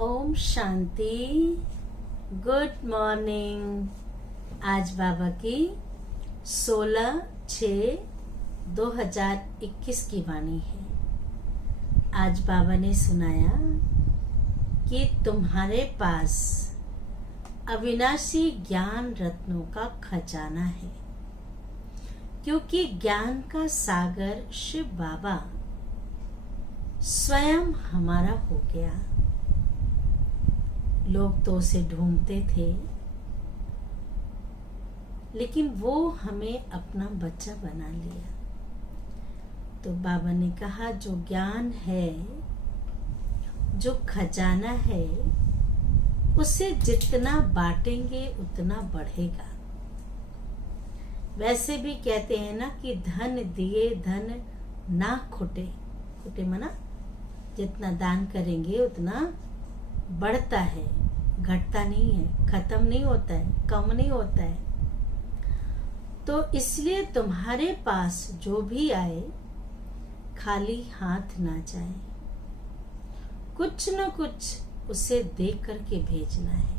Om Shanti. Good morning. आज बाबा की 16/6/2021 की वाणी है। आज बाबा ने सुनाया कि तुम्हारे पास अविनाशी ज्ञान रत्नों का खजाना है, क्योंकि ज्ञान का सागर शिव बाबा स्वयं हमारा हो गया। लोग तो उसे ढूंढते थे, लेकिन वो हमें अपना बच्चा बना लिया। तो बाबा ने कहा, जो ज्ञान है, जो खजाना है, उसे जितना बांटेंगे उतना बढ़ेगा। वैसे भी कहते हैं ना कि धन दिए धन ना खुटे। खुटे मना जितना दान करेंगे उतना बढ़ता है, घटता नहीं है, खत्म नहीं होता है, कम नहीं होता है। तो इसलिए तुम्हारे पास जो भी आए खाली हाथ ना जाए, कुछ न कुछ उसे दे करके भेजना है।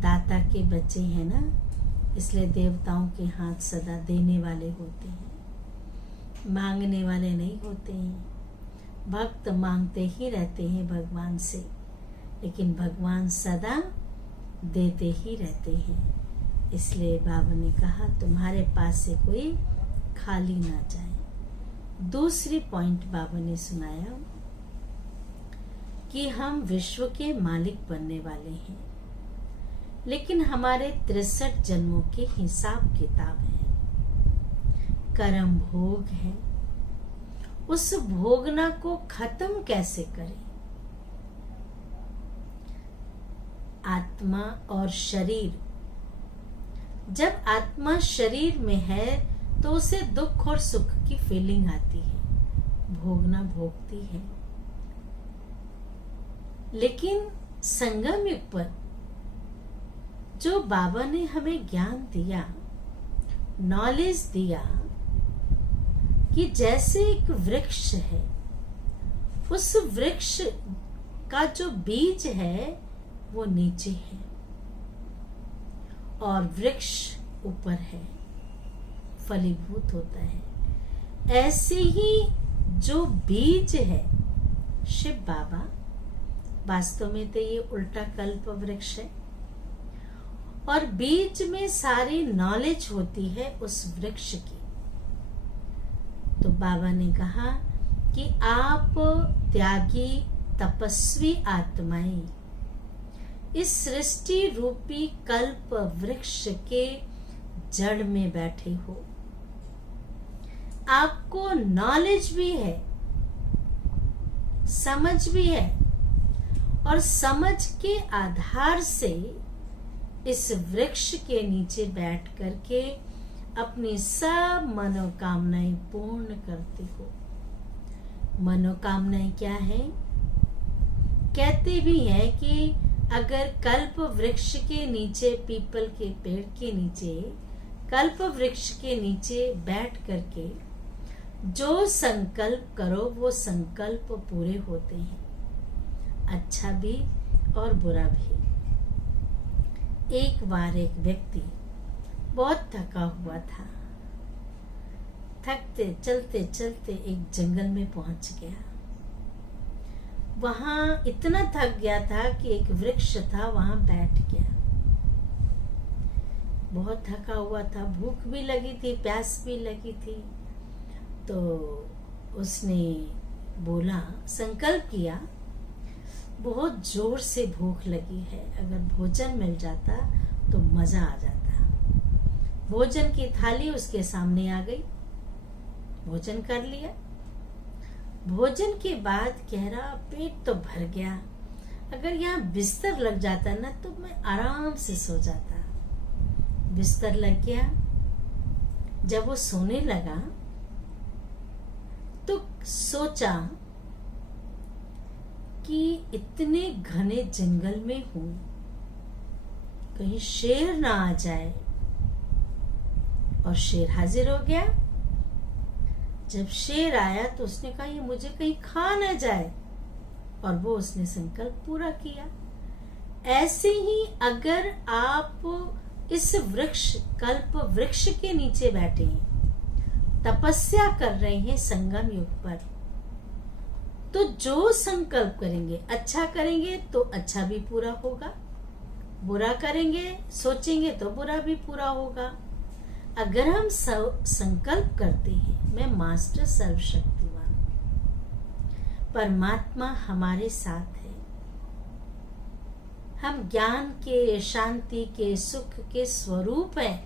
दाता के बच्चे हैं ना, इसलिए देवताओं के हाथ सदा देने वाले होते हैं, मांगने वाले नहीं होते हैं। भक्त मांगते ही रहते हैं भगवान से, लेकिन भगवान सदा देते ही रहते हैं। इसलिए बाबा ने कहा, तुम्हारे पास से कोई खाली ना जाए। दूसरी पॉइंट बाबा ने सुनाया कि हम विश्व के मालिक बनने वाले हैं, लेकिन हमारे 63 जन्मों के हिसाब किताब है, कर्म भोग है। उस भोगना को खत्म कैसे करें? आत्मा और शरीर, जब आत्मा शरीर में है तो उसे दुख और सुख की फीलिंग आती है, भोगना भोगती है। लेकिन संगम युग पर जो बाबा ने हमें ज्ञान दिया, नॉलेज दिया कि जैसे एक वृक्ष है, उस वृक्ष का जो बीज है वो नीचे है और वृक्ष ऊपर है, फलीभूत होता है। ऐसे ही जो बीज है शिव बाबा, वास्तव में तो ये उल्टा कल्प वृक्ष है, और बीज में सारी नॉलेज होती है उस वृक्ष की। तो बाबा ने कहा कि आप त्यागी तपस्वी आत्माएं इस सृष्टि रूपी कल्प वृक्ष के जड़ में बैठे हो। आपको नॉलेज भी है, समझ भी है, और समझ के आधार से इस वृक्ष के नीचे बैठ करके अपनी सब मनोकामनाएं पूर्ण करते हो। मनोकामनाएं क्या है? कहते भी हैं कि अगर कल्प वृक्ष के नीचे, पीपल के पेड़ के नीचे, कल्प वृक्ष के नीचे बैठ करके जो संकल्प करो वो संकल्प पूरे होते हैं, अच्छा भी और बुरा भी। एक बार एक व्यक्ति बहुत थका हुआ था, थकते चलते चलते एक जंगल में पहुंच गया। वहां इतना थक गया था कि एक वृक्ष था, वहां बैठ गया। बहुत थका हुआ था, भूख भी लगी थी, प्यास भी लगी थी। तो उसने बोला, संकल्प किया, बहुत जोर से भूख लगी है, अगर भोजन मिल जाता तो मजा आ जाता। भोजन की थाली उसके सामने आ गई, भोजन कर लिया। भोजन के बाद कह रहा, पेट तो भर गया, अगर यहाँ बिस्तर लग जाता ना तो मैं आराम से सो जाता। बिस्तर लग गया। जब वो सोने लगा तो सोचा कि इतने घने जंगल में हूं, कहीं शेर ना आ जाए। और शेर हाजिर हो गया। जब शेर आया तो उसने कहा, ये मुझे कहीं खा न जाए, और वो उसने संकल्प पूरा किया। ऐसे ही अगर आप इस कल्प वृक्ष के नीचे बैठे हैं, तपस्या कर रहे हैं संगम युग पर, तो जो संकल्प करेंगे, अच्छा करेंगे तो अच्छा भी पूरा होगा, बुरा करेंगे सोचेंगे तो बुरा भी पूरा होगा। अगर हम संकल्प करते हैं, मैं मास्टर सर्वशक्तिवान, परमात्मा हमारे साथ है, हम ज्ञान के, शांति के, सुख के स्वरूप हैं,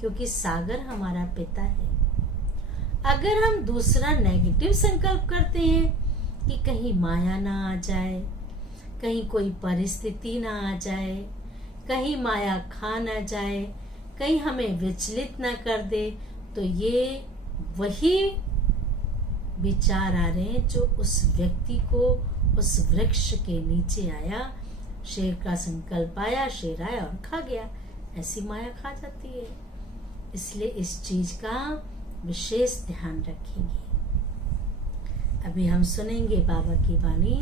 क्योंकि सागर हमारा पिता है। अगर हम दूसरा नेगेटिव संकल्प करते हैं कि कहीं माया ना आ जाए, कहीं कोई परिस्थिति ना आ जाए, कहीं माया खा ना जाए, कहीं हमें विचलित ना कर दे, तो ये वही विचार आ रहे हैं जो उस व्यक्ति को उस वृक्ष के नीचे आया, शेर का संकल्प आया, शेर आया और खा गया। ऐसी माया खा जाती है। इसलिए इस चीज का विशेष ध्यान रखेंगे। अभी हम सुनेंगे बाबा की वाणी।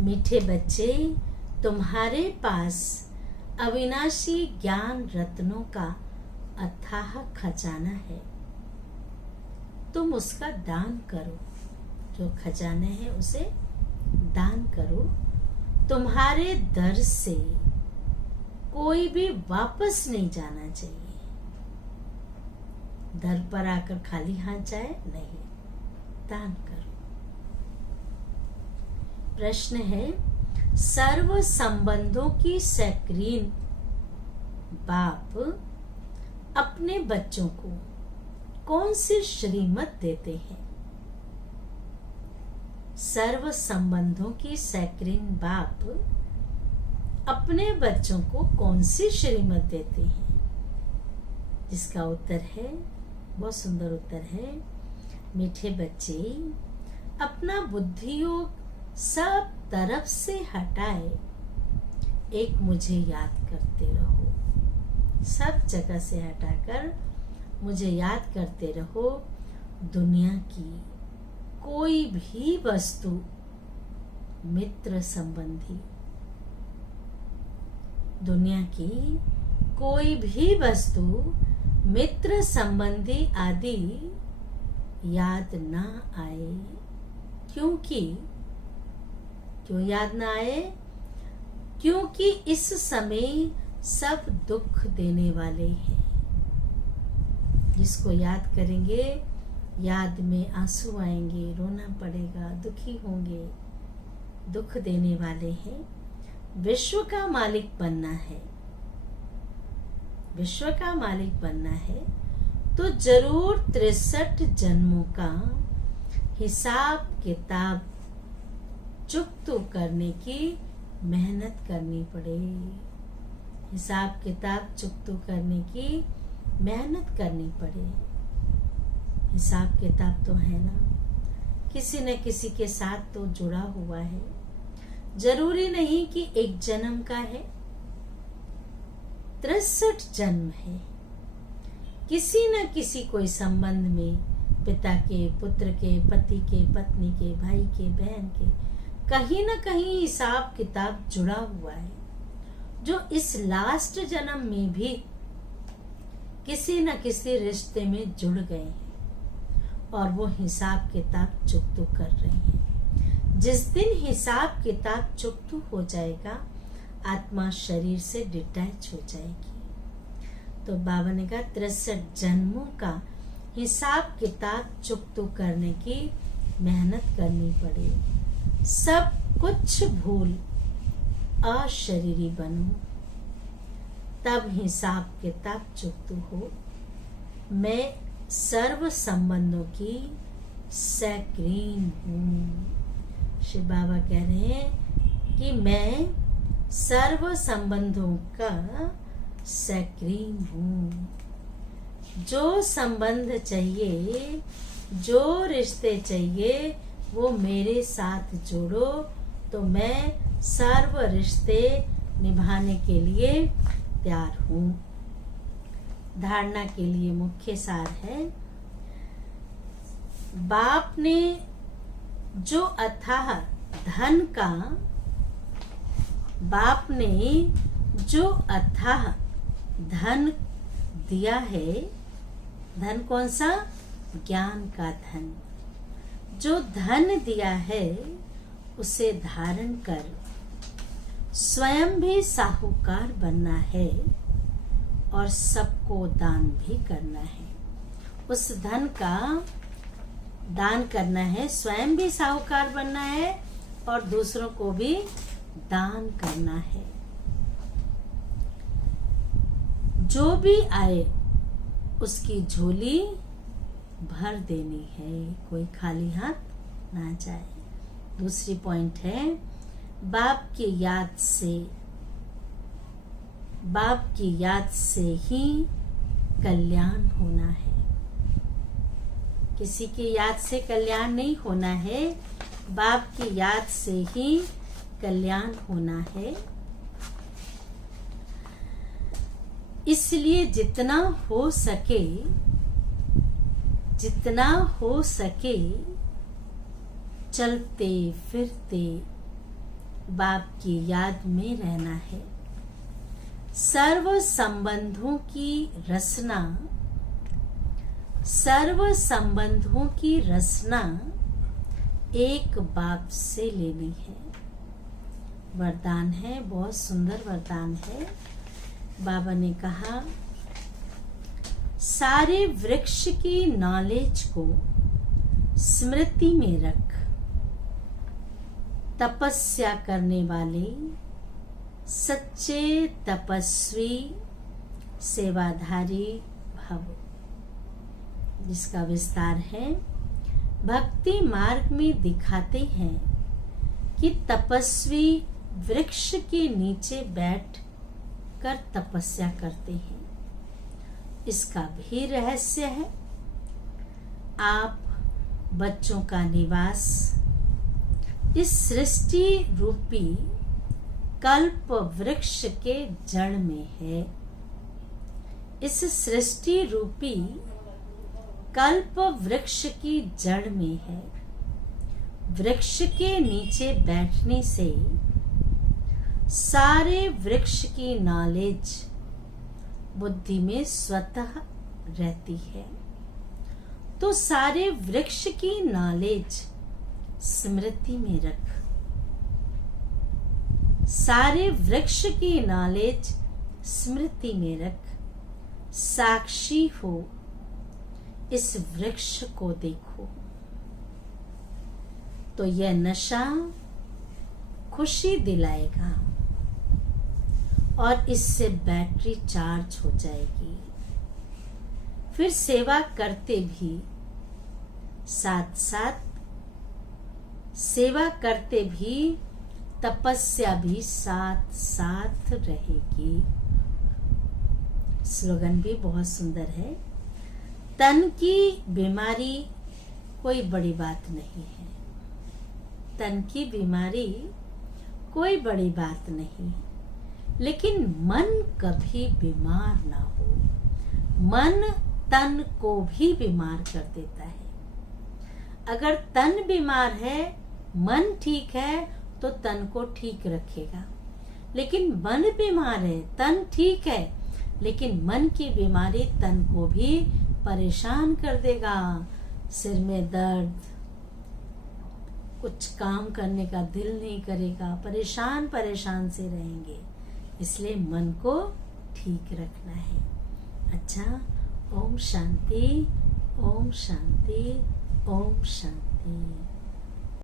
मीठे बच्चे, तुम्हारे पास अविनाशी ज्ञान रत्नों का अथाह खजाना है, तुम उसका दान करो। जो खजाना है उसे दान करो। तुम्हारे दर से कोई भी वापस नहीं जाना चाहिए। दर पर आकर खाली हाथ जाए नहीं, दान करो। प्रश्न है, सर्व संबंधों की सैकरीन बाप अपने बच्चों को कौन सी श्रीमत देते हैं? सर्व संबंधों की सैकरीन बाप अपने बच्चों को कौन सी श्रीमत देते हैं? जिसका उत्तर है, बहुत सुंदर उत्तर है, मीठे बच्चे, अपना बुद्धि योग सब तरफ से हटाए, एक मुझे याद करते रहो। सब जगह से हटाकर मुझे याद करते रहो। दुनिया की कोई भी वस्तु मित्र संबंधी, दुनिया की कोई भी वस्तु मित्र संबंधी आदि याद ना आए। क्यों याद ना आए? क्योंकि इस समय सब दुख देने वाले हैं। जिसको याद करेंगे, याद में आंसू आएंगे, रोना पड़ेगा, दुखी होंगे, दुख देने वाले हैं। विश्व का मालिक बनना है, विश्व का मालिक बनना है तो जरूर 63 जन्मों का हिसाब किताब चुकतो करने की मेहनत करनी पड़ेगी। हिसाब किताब चुकतो करने की मेहनत करनी पड़े। हिसाब किताब तो है ना, किसी न किसी के साथ तो जुड़ा हुआ है। जरूरी नहीं कि एक जन्म का है, 63 जन्म है। किसी न किसी कोई संबंध में, पिता के, पुत्र के, पति के, पत्नी के, भाई के, बहन के, कहीं न कहीं हिसाब किताब जुड़ा हुआ है, जो इस लास्ट जन्म में भी किसी न किसी रिश्ते में जुड़ गए हैं और वो हिसाब किताब चुकतो कर रहे हैं। जिस दिन हिसाब किताब चुकतो हो जाएगा, आत्मा शरीर से डिटैच हो जाएगी। तो बाबा ने कहा 63 जन्मों का हिसाब किताब चुकतो करने की मेहनत करनी पड़े। सब कुछ भूल अशरीरी बनो, तब हिसाब किताब चुकतो हो। मैं सर्व संबंधों की सैकरीन हूँ। शिव बाबा कह रहे हैं कि मैं सर्व संबंधों का सैकरीन हूँ। जो संबंध चाहिए, जो रिश्ते चाहिए, वो मेरे साथ जोड़ो, तो मैं सर्व रिश्ते निभाने के लिए तैयार हूँ। धारणा के लिए मुख्य सार है, बाप ने जो अथाह धन का बाप ने जो अथाह धन दिया है, धन कौन सा? ज्ञान का धन। जो धन दिया है उसे धारण कर स्वयं भी साहूकार बनना है और सबको दान भी करना है। उस धन का दान करना है, स्वयं भी साहूकार बनना है और दूसरों को भी दान करना है। जो भी आए उसकी झोली भर देनी है, कोई खाली हाथ ना जाए। दूसरी पॉइंट है, बाप की याद से ही कल्याण होना है। किसी की याद से कल्याण नहीं होना है, बाप की याद से ही कल्याण होना है। इसलिए जितना हो सके चलते फिरते बाप की याद में रहना है। सर्व संबंधों की रचना एक बाप से लेनी है। वरदान है, बहुत सुंदर वरदान है। बाबा ने कहा, सारे वृक्ष की नॉलेज को स्मृति में रख, तपस्या करने वाले सच्चे तपस्वी सेवाधारी भव। जिसका विस्तार है, भक्ति मार्ग में दिखाते हैं कि तपस्वी वृक्ष के नीचे बैठ कर तपस्या करते हैं। इसका भी रहस्य है। आप बच्चों का निवास इस सृष्टि रूपी कल्प वृक्ष के जड़ में है। इस सृष्टि रूपी कल्प वृक्ष की जड़ में है। वृक्ष के नीचे बैठने से सारे वृक्ष की नॉलेज बुद्धि में स्वतः रहती है। तो सारे वृक्ष की नॉलेज स्मृति में रख, सारे वृक्ष की नॉलेज स्मृति में रख, साक्षी हो, इस वृक्ष को देखो। तो यह नशा खुशी दिलाएगा और इससे बैटरी चार्ज हो जाएगी। फिर सेवा करते भी साथ साथ सेवा करते भी तपस्या भी साथ साथ रहेगी। स्लोगन भी बहुत सुंदर है। तन की बीमारी कोई बड़ी बात नहीं है। तन की बीमारी कोई बड़ी बात नहीं है, लेकिन मन कभी बीमार ना हो। मन तन को भी बीमार कर देता है। अगर तन बीमार है, मन ठीक है तो तन को ठीक रखेगा। लेकिन मन बीमार है, तन ठीक है, लेकिन मन की बीमारी तन को भी परेशान कर देगा। सिर में दर्द, कुछ काम करने का दिल नहीं करेगा, परेशान परेशान से रहेंगे। इसलिए मन को ठीक रखना है। अच्छा, ओम शांति, ओम शांति, ओम शांति।